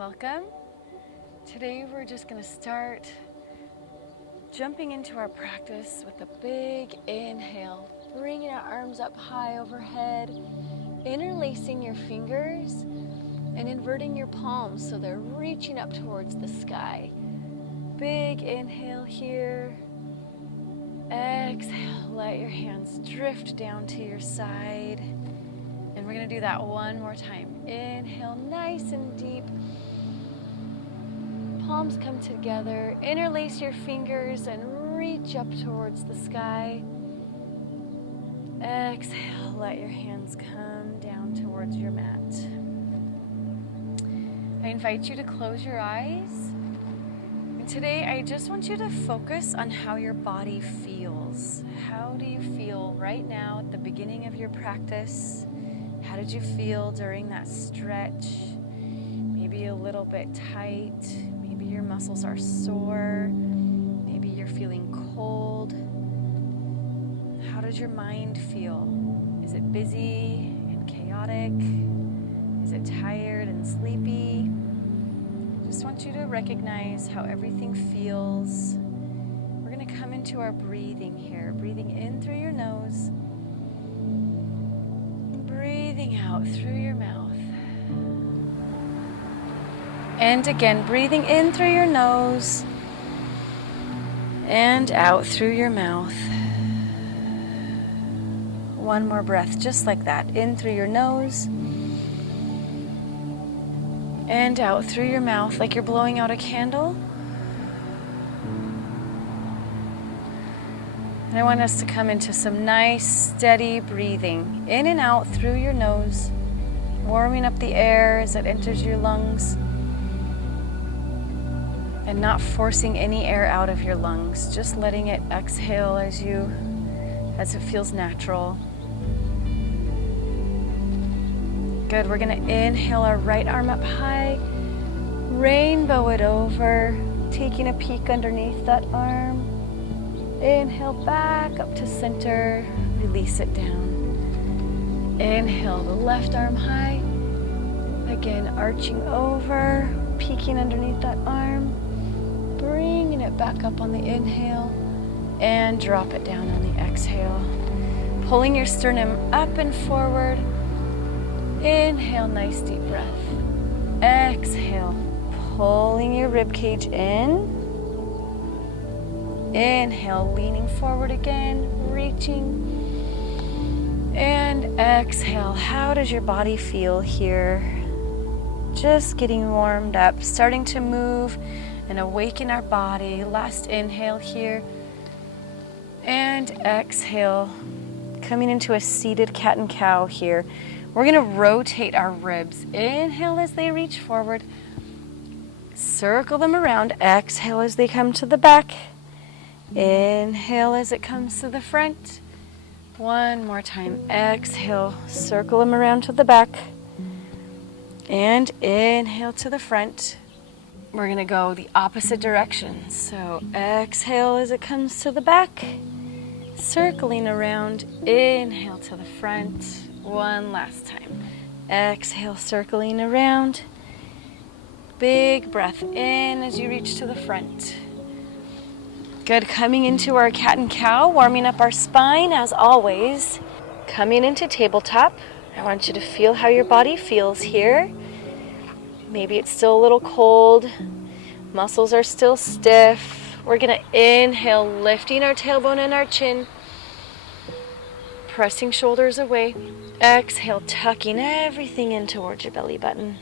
Welcome. Today we're just going to start jumping into our practice with a big inhale, bringing our arms up high overhead, interlacing your fingers and inverting your palms so they're reaching up towards the sky. Big inhale here. Exhale, let your hands drift down to your side. And we're going to do that one more time. Inhale, nice and deep. Palms come together. Interlace your fingers and reach up towards the sky. Exhale, let your hands come down towards your mat. I invite you to close your eyes. And today I just want you to focus on how your body feels. How do you feel right now at the beginning of your practice? How did you feel during that stretch? Maybe a little bit tight. Maybe your muscles are sore. Maybe you're feeling cold. How does your mind feel? Is it busy and chaotic? Is it tired and sleepy? I just want you to recognize how everything feels. We're going to come into our breathing here. Breathing in through your nose. Breathing out through your mouth. And again, breathing in through your nose and out through your mouth. One more breath, just like that. In through your nose and out through your mouth, like you're blowing out a candle. And I want us to come into some nice, steady breathing. In and out through your nose, warming up the air as it enters your lungs. And not forcing any air out of your lungs, just letting it exhale as it feels natural. Good, we're gonna inhale our right arm up high, rainbow it over, taking a peek underneath that arm. Inhale back up to center, release it down. Inhale the left arm high, again arching over, peeking underneath that arm, bringing it back up on the inhale, and drop it down on the exhale. Pulling your sternum up and forward. Inhale, nice deep breath. Exhale, pulling your rib cage in. Inhale, leaning forward again, reaching. And exhale, how does your body feel here? Just getting warmed up, starting to move and awaken our body. Last inhale here. And exhale, coming into a seated cat and cow here. We're gonna rotate our ribs. Inhale as they reach forward. Circle them around. Exhale as they come to the back. Inhale as it comes to the front. One more time. Exhale, circle them around to the back. And inhale to the front. We're going to go the opposite direction. So exhale as it comes to the back. Circling around. Inhale to the front. One last time. Exhale, circling around. Big breath in as you reach to the front. Good, coming into our cat and cow, warming up our spine as always. Coming into tabletop, I want you to feel how your body feels here. Maybe it's still a little cold, muscles are still stiff. We're gonna inhale, lifting our tailbone and our chin, pressing shoulders away. Exhale, tucking everything in towards your belly button.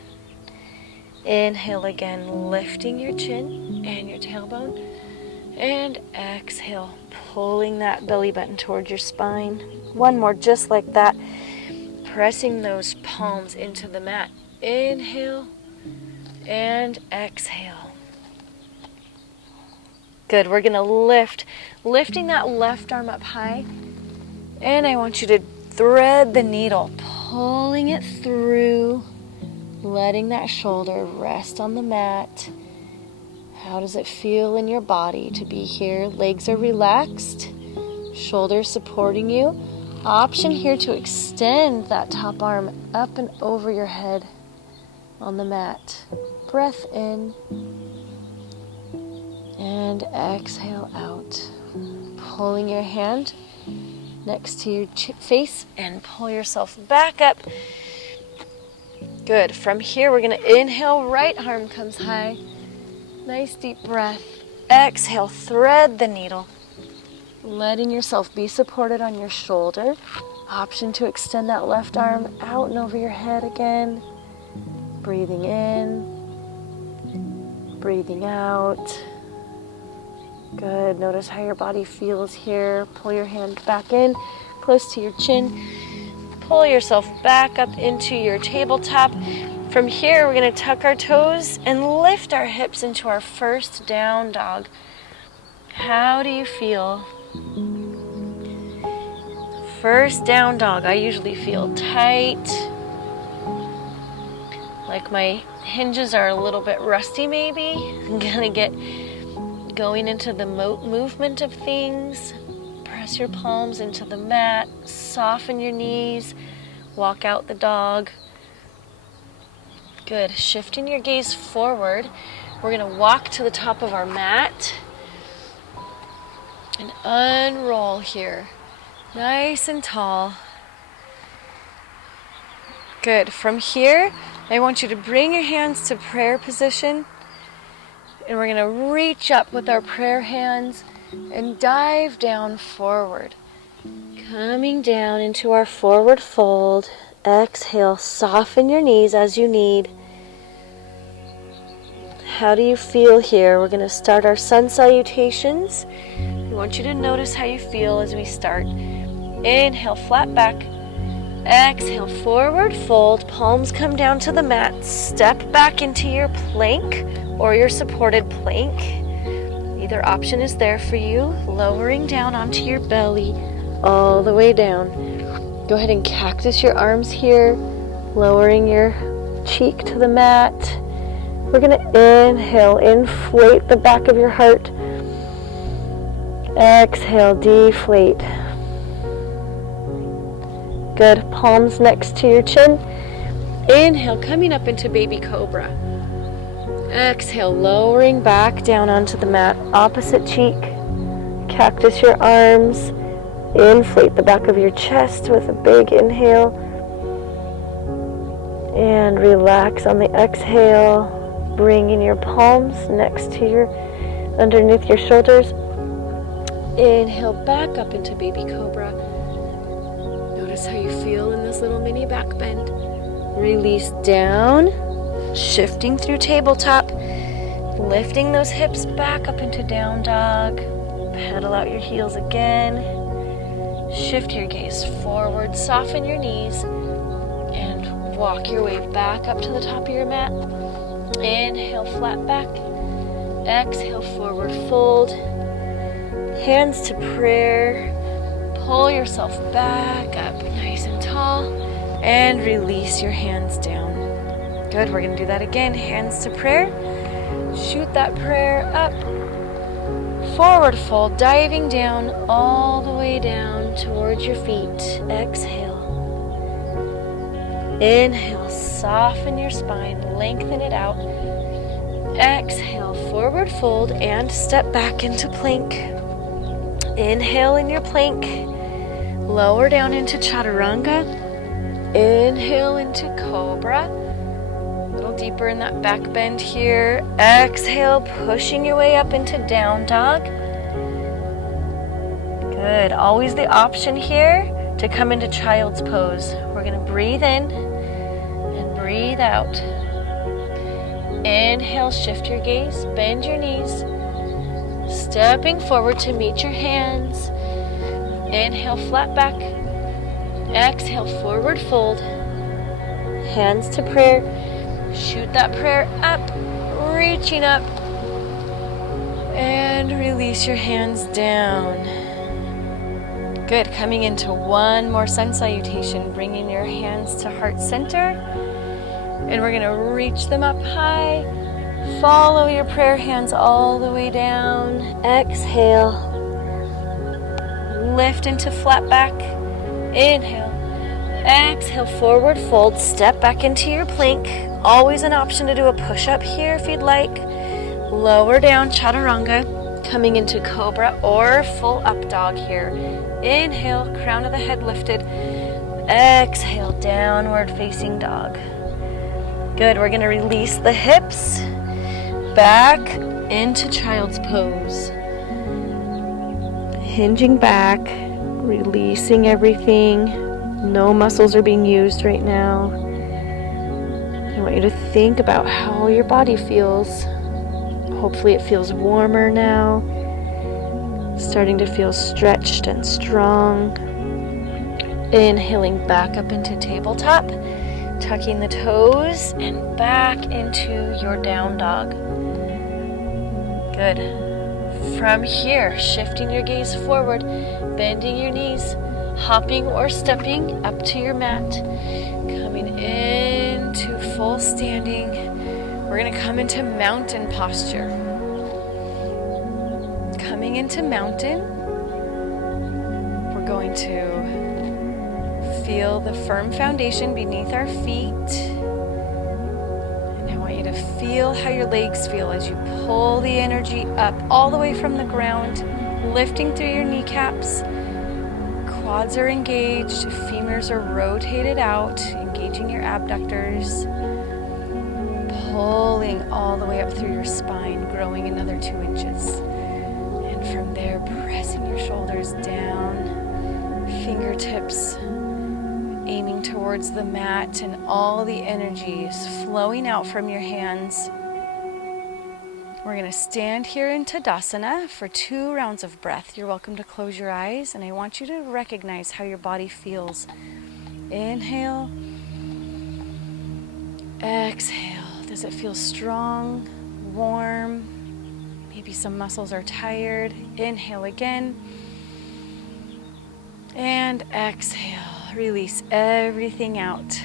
Inhale again, lifting your chin and your tailbone. And exhale, pulling that belly button towards your spine. One more, just like that. Pressing those palms into the mat. Inhale and exhale. Good, we're gonna lifting that left arm up high. And I want you to thread the needle, pulling it through, letting that shoulder rest on the mat. How does it feel in your body to be here? Legs are relaxed, shoulders supporting you. Option here to extend that top arm up and over your head on the mat. breath in. And exhale out. Pulling your hand next to your face and pull yourself back up. Good. From here, we're going to inhale, right arm comes high. Nice deep breath. Exhale, thread the needle. Letting yourself be supported on your shoulder. Option to extend that left arm out and over your head again. Breathing in. Breathing out. Good. Notice how your body feels here. Pull your hand back in, close to your chin. Pull yourself back up into your tabletop. From here, we're going to tuck our toes and lift our hips into our first down dog. How do you feel? First down dog, I usually feel tight. Like my hinges are a little bit rusty maybe. I'm going to get going into the movement of things. Press your palms into the mat, soften your knees, walk out the dog. Good. Shifting your gaze forward, we're going to walk to the top of our mat and unroll here. Nice and tall. Good. From here, I want you to bring your hands to prayer position. And we're going to reach up with our prayer hands and dive down forward. Coming down into our forward fold. Exhale, soften your knees as you need. How do you feel here? We're going to start our sun salutations. I want you to notice how you feel as we start. Inhale, flat back. Exhale, forward fold. Palms come down to the mat. Step back into your plank or your supported plank. Either option is there for you. Lowering down onto your belly all the way down. Go ahead and cactus your arms here, lowering your cheek to the mat. We're going to inhale, inflate the back of your heart. Exhale, deflate. Good. Palms next to your chin. Inhale, coming up into baby cobra. Exhale, lowering back down onto the mat. Opposite cheek. Cactus your arms. Inflate the back of your chest with a big inhale. And relax on the exhale. Bringing your palms next to underneath your shoulders. Inhale, back up into baby cobra. Notice how you feel in this little mini back bend. Release down. Shifting through tabletop, lifting those hips back up into down dog. Pedal out your heels again. Shift your gaze forward, soften your knees, and walk your way back up to the top of your mat. Inhale, flat back. Exhale, forward fold. Hands to prayer. Pull yourself back up nice and tall, and release your hands down. Good, we're going to do that again. Hands to prayer. Shoot that prayer up. Forward fold, diving down all the way down towards your feet. Exhale. Inhale, soften your spine, lengthen it out. Exhale, forward fold, and step back into plank. Inhale in your plank. Lower down into chaturanga. Inhale into cobra. Deeper in that back bend here. Exhale, pushing your way up into down dog. Good. Always the option here to come into child's pose. We're going to breathe in and breathe out. Inhale, shift your gaze, bend your knees. Stepping forward to meet your hands. Inhale, flat back. Exhale, forward fold. Hands to prayer. Shoot that prayer up, reaching up, and release your hands down. Good. Coming into one more sun salutation, bringing your hands to heart center, and we're going to reach them up high. Follow your prayer hands all the way down. Exhale. Lift into flat back. Inhale. Exhale, forward fold. Step back into your plank. Always an option to do a push-up here if you'd like. Lower down, chaturanga, coming into cobra or full up dog here. Inhale, crown of the head lifted. Exhale, downward facing dog. Good, we're gonna release the hips back into child's pose. Hinging back, releasing everything. No muscles are being used right now. I want you to think about how your body feels. Hopefully it feels warmer now. Starting to feel stretched and strong. Inhaling back up into tabletop. Tucking the toes and back into your down dog. Good. From here, shifting your gaze forward, bending your knees, hopping or stepping up to your mat. Coming into full standing. We're going to come into mountain posture. Coming into mountain, we're going to feel the firm foundation beneath our feet. And I want you to feel how your legs feel as you pull the energy up all the way from the ground, lifting through your kneecaps. Quads are engaged, femurs are rotated out, engaging your abductors. Pulling all the way up through your spine, growing another 2 inches. And from there, pressing your shoulders down, fingertips aiming towards the mat, and all the energy is flowing out from your hands. We're going to stand here in Tadasana for 2 rounds of breath. You're welcome to close your eyes, and I want you to recognize how your body feels. Inhale. Exhale. Does it feel strong, warm? Maybe some muscles are tired. Inhale again. And exhale. Release everything out.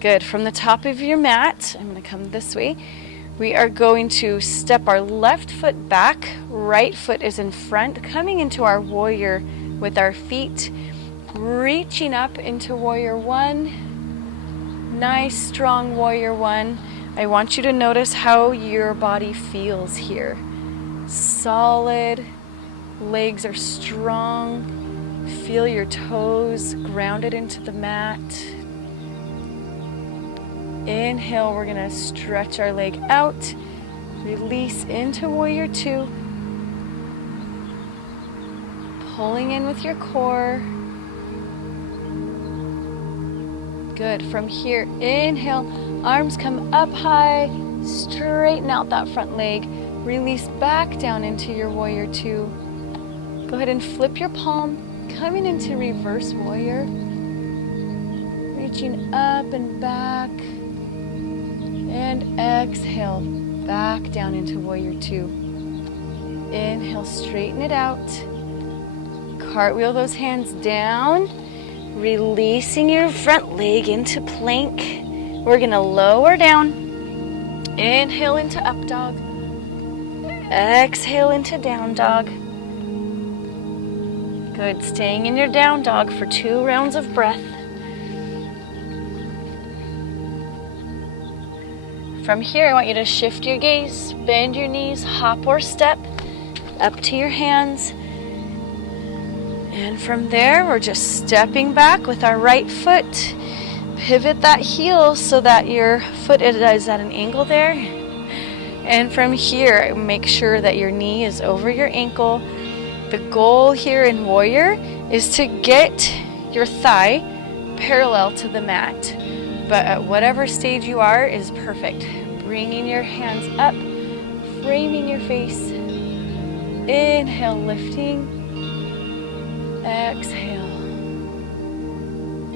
Good. From the top of your mat, I'm going to come this way. We are going to step our left foot back. Right foot is in front, coming into our warrior with our feet. Reaching up into warrior 1. Nice, strong warrior 1. I want you to notice how your body feels here. Solid, legs are strong. Feel your toes grounded into the mat. Inhale, we're gonna stretch our leg out. Release into warrior 2. Pulling in with your core. Good. From here, inhale, arms come up high, straighten out that front leg, release back down into your warrior 2. Go ahead and flip your palm, coming into reverse warrior, reaching up and back, and exhale, back down into warrior 2. Inhale, straighten it out, cartwheel those hands down, releasing your front leg into plank. We're going to lower down. Inhale into up dog. Exhale into down dog. Good. Staying in your down dog for 2 rounds of breath. From here, I want you to shift your gaze, bend your knees, hop or step up to your hands. And from there, we're just stepping back with our right foot. Pivot that heel so that your foot is at an angle there. And from here, make sure that your knee is over your ankle. The goal here in warrior is to get your thigh parallel to the mat. But at whatever stage you are is perfect. Bringing your hands up, framing your face. Inhale, lifting. Exhale.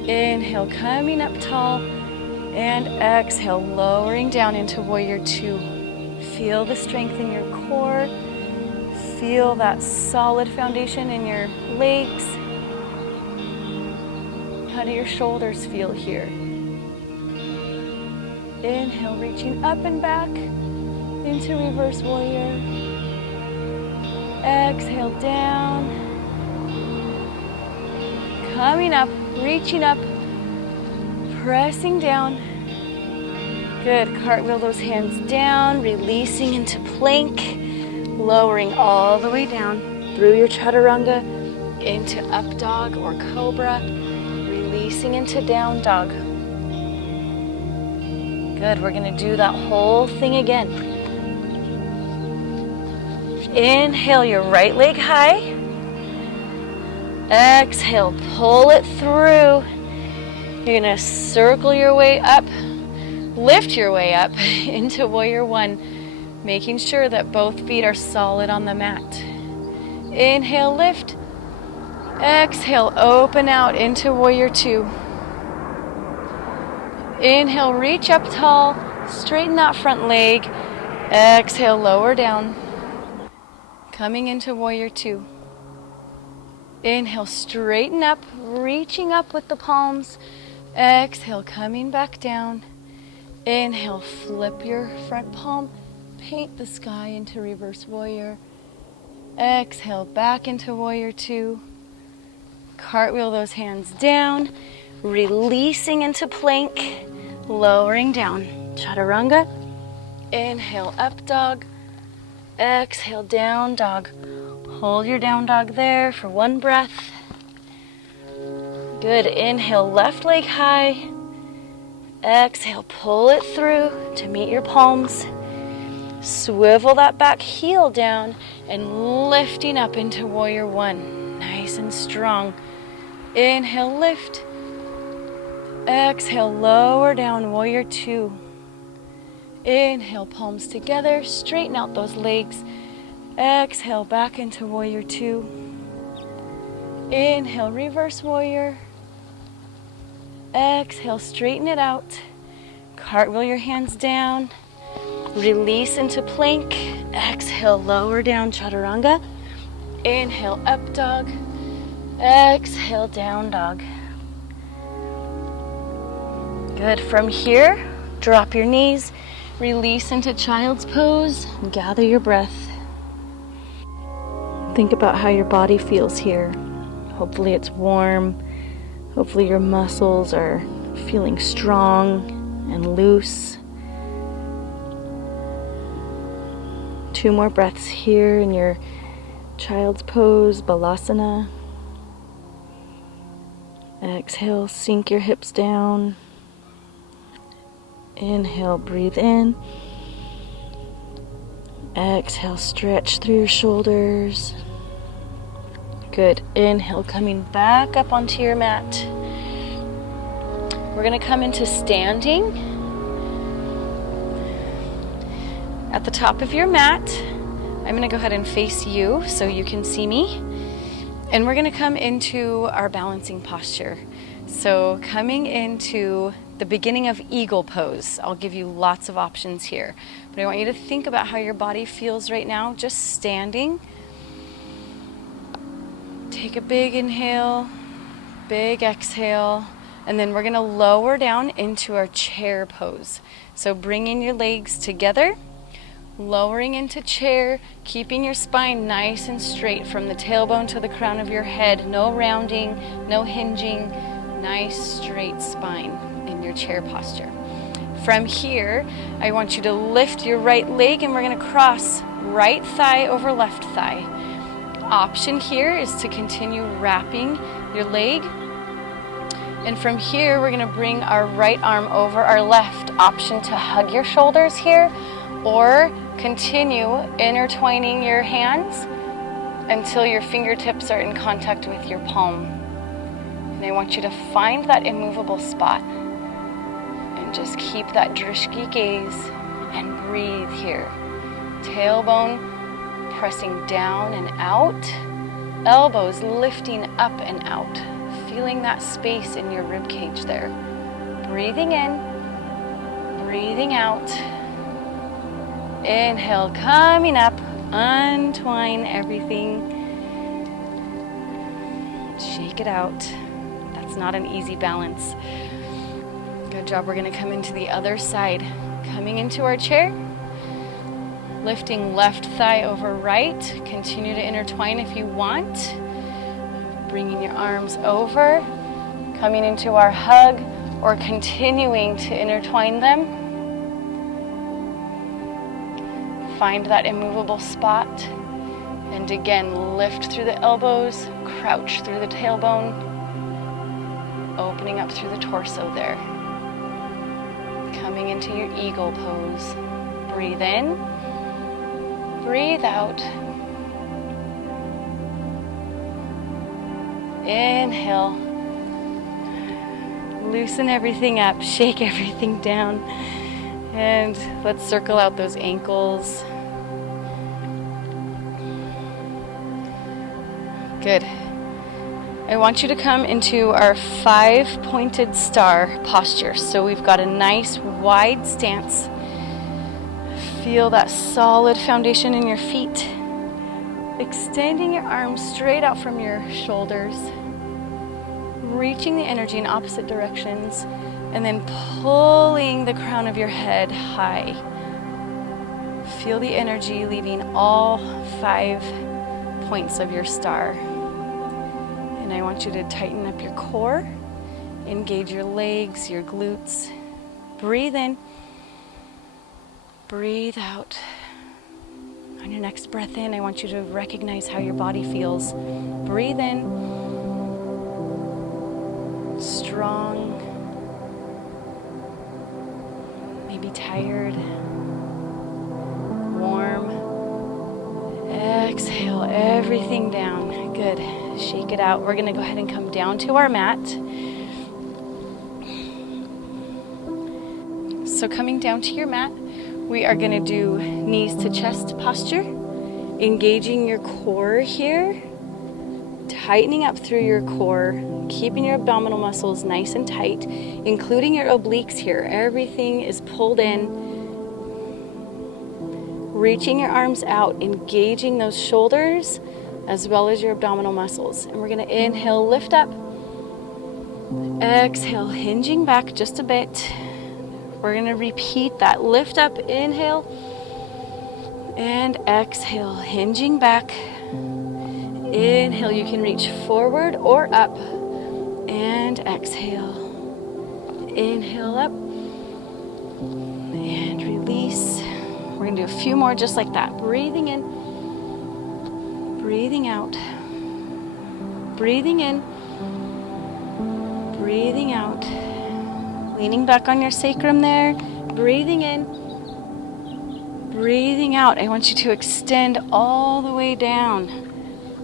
Inhale, coming up tall. And exhale, lowering down into warrior 2. Feel the strength in your core. Feel that solid foundation in your legs. How do your shoulders feel here? Inhale, reaching up and back into reverse warrior. Exhale, down. Coming up, reaching up, pressing down. Good. Cartwheel those hands down, releasing into plank, lowering all the way down through your chaturanga into up dog or cobra, releasing into down dog. Good. We're going to do that whole thing again. Inhale your right leg high. Exhale, pull it through. You're going to circle your way up, lift your way up into warrior one, making sure that both feet are solid on the mat. Inhale, lift. Exhale, open out into warrior two. Inhale, reach up tall, straighten that front leg. Exhale, lower down. Coming into warrior two. Inhale, straighten up, reaching up with the palms. Exhale, coming back down. Inhale, flip your front palm, paint the sky into reverse warrior. Exhale, back into warrior two. Cartwheel those hands down, releasing into plank, lowering down. Chaturanga. Inhale, up dog. Exhale, down dog. Hold your down dog there for one breath. Good. Inhale, left leg high. Exhale, pull it through to meet your palms. Swivel that back heel down and lifting up into warrior one. Nice and strong. Inhale, lift. Exhale, lower down, warrior two. Inhale, palms together, straighten out those legs. Exhale, back into warrior two. Inhale, reverse warrior. Exhale, straighten it out. Cartwheel your hands down. Release into plank. Exhale, lower down, chaturanga. Inhale, up dog. Exhale, down dog. Good. From here, drop your knees. Release into child's pose. And gather your breath. Think about how your body feels here. Hopefully it's warm. Hopefully your muscles are feeling strong and loose. 2 more breaths here in your child's pose, Balasana. Exhale, sink your hips down. Inhale, breathe in. Exhale, stretch through your shoulders. Good. Inhale, coming back up onto your mat. We're going to come into standing. At the top of your mat, I'm going to go ahead and face you so you can see me. And we're going to come into our balancing posture. So coming into the beginning of eagle pose. I'll give you lots of options here. But I want you to think about how your body feels right now, just standing. Take a big inhale, big exhale, and then we're going to lower down into our chair pose. So bringing your legs together, lowering into chair, keeping your spine nice and straight from the tailbone to the crown of your head. No rounding, no hinging, nice straight spine in your chair posture. From here, I want you to lift your right leg and we're going to cross right thigh over left thigh. Option here is to continue wrapping your leg. And from here, we're going to bring our right arm over our left. Option to hug your shoulders here or continue intertwining your hands until your fingertips are in contact with your palm. And I want you to find that immovable spot and just keep that drishti gaze and breathe here. Tailbone pressing down and out, elbows lifting up and out, feeling that space in your rib cage there. Breathing in, breathing out. Inhale, coming up, untwine everything. Shake it out. That's not an easy balance. Good job. We're going to come into the other side. Coming into our chair. Lifting left thigh over right. Continue to intertwine if you want. Bringing your arms over. Coming into our hug or continuing to intertwine them. Find that immovable spot. And again, lift through the elbows, crouch through the tailbone, opening up through the torso there. Coming into your eagle pose. Breathe in, breathe out. Inhale. Loosen everything up, shake everything down. And let's circle out those ankles. Good. I want you to come into our 5-pointed star posture. So we've got a nice wide stance. Feel that solid foundation in your feet. Extending your arms straight out from your shoulders. Reaching the energy in opposite directions. And then pulling the crown of your head high. Feel the energy leaving all 5 points of your star. And I want you to tighten up your core, engage your legs, your glutes. Breathe in, breathe out. On your next breath in, I want you to recognize how your body feels. Breathe in, strong, maybe tired, warm. Exhale everything down. Good. Shake it out. We're going to go ahead and come down to our mat. So coming down to your mat, we are going to do knees to chest posture, engaging your core here, tightening up through your core, keeping your abdominal muscles nice and tight, including your obliques here. Everything is pulled in. Reaching your arms out, engaging those shoulders as well as your abdominal muscles. And we're going to inhale, lift up. Exhale, hinging back just a bit. We're going to repeat that. Lift up, inhale, and exhale, hinging back. Inhale, you can reach forward or up, and exhale. Inhale up, and release. We're going to do a few more just like that. Breathing in, breathing out, breathing in, breathing out. Leaning back on your sacrum there, breathing in, breathing out. I want you to extend all the way down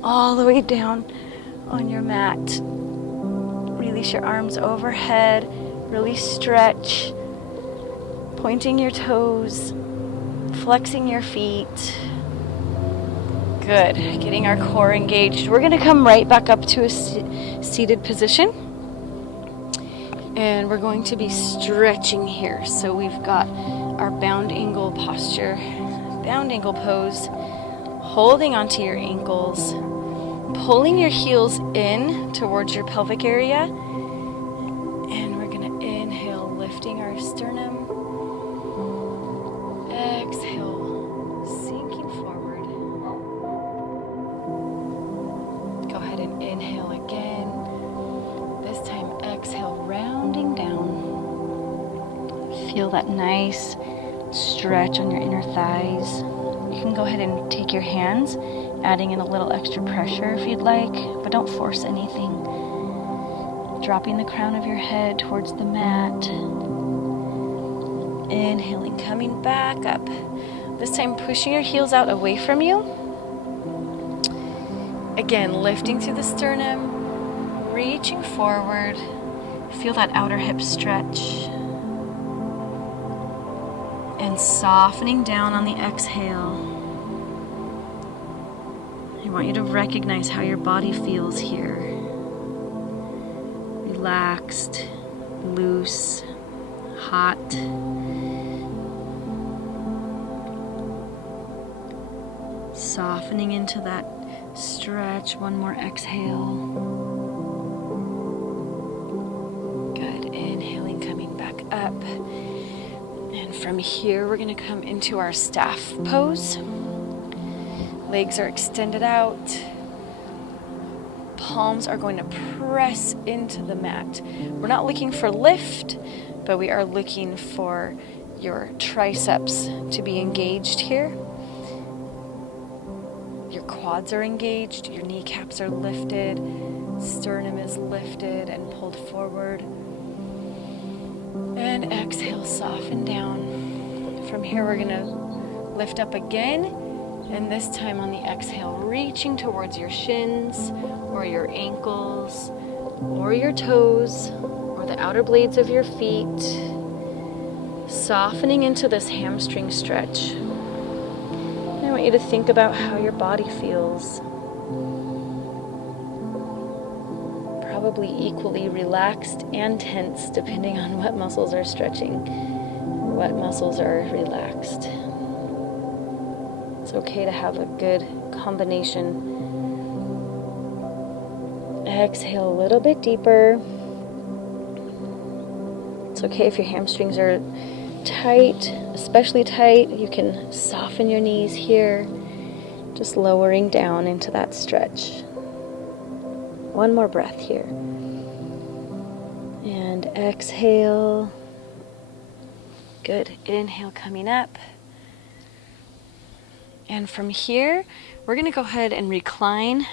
on your mat. Release your arms overhead, really stretch, pointing your toes, flexing your feet. Good, getting our core engaged. We're gonna come right back up to a seated position. And we're going to be stretching here. So we've got our bound angle posture, bound angle pose, holding onto your ankles, pulling your heels in towards your pelvic area. And we're going to inhale, lifting our sternum. Exhale, sinking forward. Go ahead and inhale again. This time, exhale, rounding down. Feel that nice stretch on your inner thighs. You can go ahead and take your hands, adding in a little extra pressure if you'd like, but don't force anything. Dropping the crown of your head towards the mat. Inhaling, coming back up. This time, pushing your heels out away from you. Again, lifting through the sternum. Reaching forward, feel that outer hip stretch, and softening down on the exhale. I want you to recognize how your body feels here. Relaxed, loose, hot. Softening into that stretch. One more exhale. Up, and from here we're going to come into our staff pose. Legs are extended out, palms are going to press into the mat. We're not looking for lift, but we are looking for your triceps to be engaged here. Your quads are engaged, your kneecaps are lifted, sternum is lifted and pulled forward. And exhale, soften down. From here, we're gonna lift up again, and this time on the exhale, reaching towards your shins or your ankles or your toes or the outer blades of your feet, softening into this hamstring stretch. I want you to think about how your body feels. Probably equally relaxed and tense, depending on what muscles are stretching, what muscles are relaxed. It's okay to have a good combination. Exhale a little bit deeper. It's okay if your hamstrings are tight, especially tight. You can soften your knees here, just lowering down into that stretch. One more breath here. And exhale. Good. Inhale coming up. And from here, we're going to go ahead and recline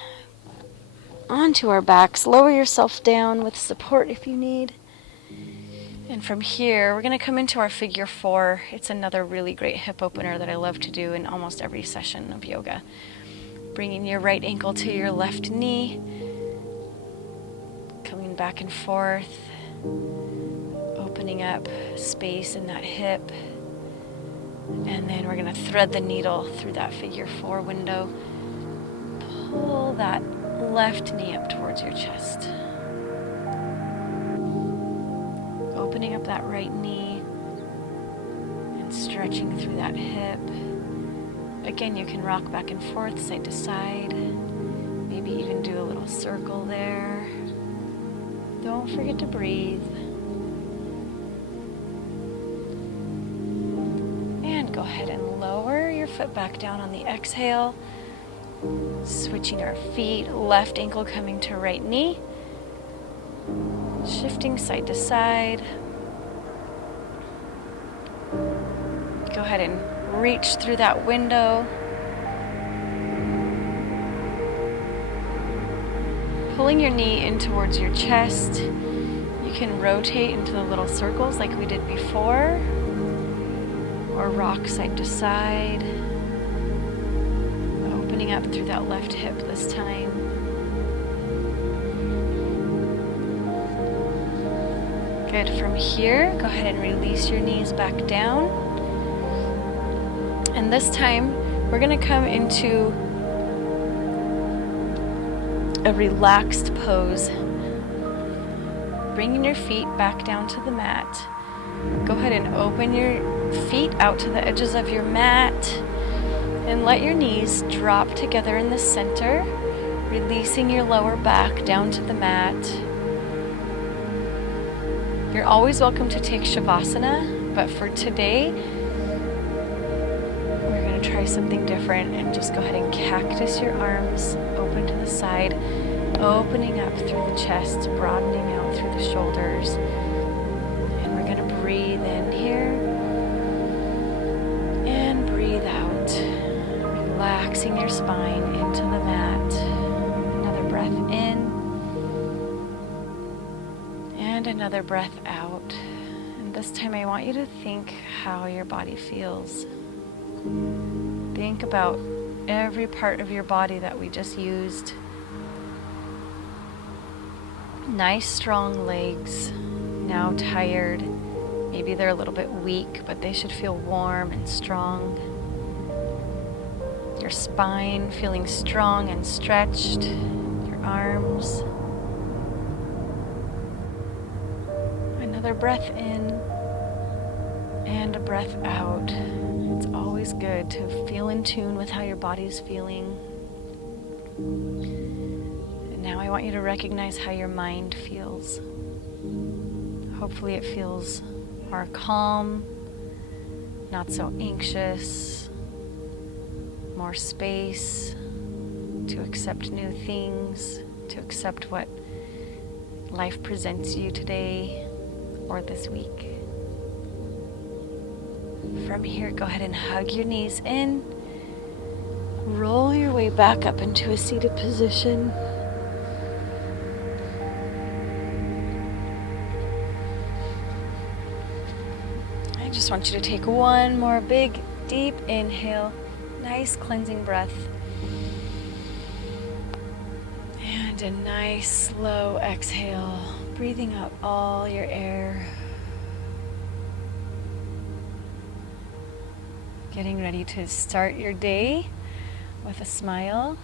onto our backs. Lower yourself down with support if you need. And from here, we're going to come into our figure 4. It's another really great hip opener that I love to do in almost every session of yoga. Bringing your right ankle to your left knee. Coming back and forth. Opening up space in that hip. And then we're going to thread the needle through that figure 4 window. Pull that left knee up towards your chest. Opening up that right knee and stretching through that hip. Again, you can rock back and forth, side to side. Maybe even do a little circle there. Don't forget to breathe. And go ahead and lower your foot back down on the exhale. Switching our feet, left ankle coming to right knee. Shifting side to side. Go ahead and reach through that window. Pulling your knee in towards your chest. You can rotate into the little circles like we did before, or rock side to side. Opening up through that left hip this time. Good. From here, go ahead and release your knees back down. And this time, we're going to come into a relaxed pose. Bringing your feet back down to the mat. Go ahead and open your feet out to the edges of your mat. And let your knees drop together in the center, releasing your lower back down to the mat. You're always welcome to take Shavasana, but for today, we're going to try something different and just go ahead and cactus your arms open to the side, opening up through the chest, broadening out through the shoulders. And we're going to breathe in here and breathe out, relaxing your spine into the mat. Another breath in. And another breath out. And this time I want you to think how your body feels. Think about every part of your body that we just used. Nice strong legs, now tired. Maybe they're a little bit weak, but they should feel warm and strong. Your spine feeling strong and stretched. Your arms. Another breath in and a breath out. It's always good to feel in tune with how your body's feeling. And now I want you to recognize how your mind feels. Hopefully it feels more calm, not so anxious, more space to accept new things, to accept what life presents you today or this week. From here, go ahead and hug your knees in. Roll your way back up into a seated position. I just want you to take one more big, deep inhale. Nice cleansing breath. And a nice slow exhale, breathing out all your air. Getting ready to start your day with a smile.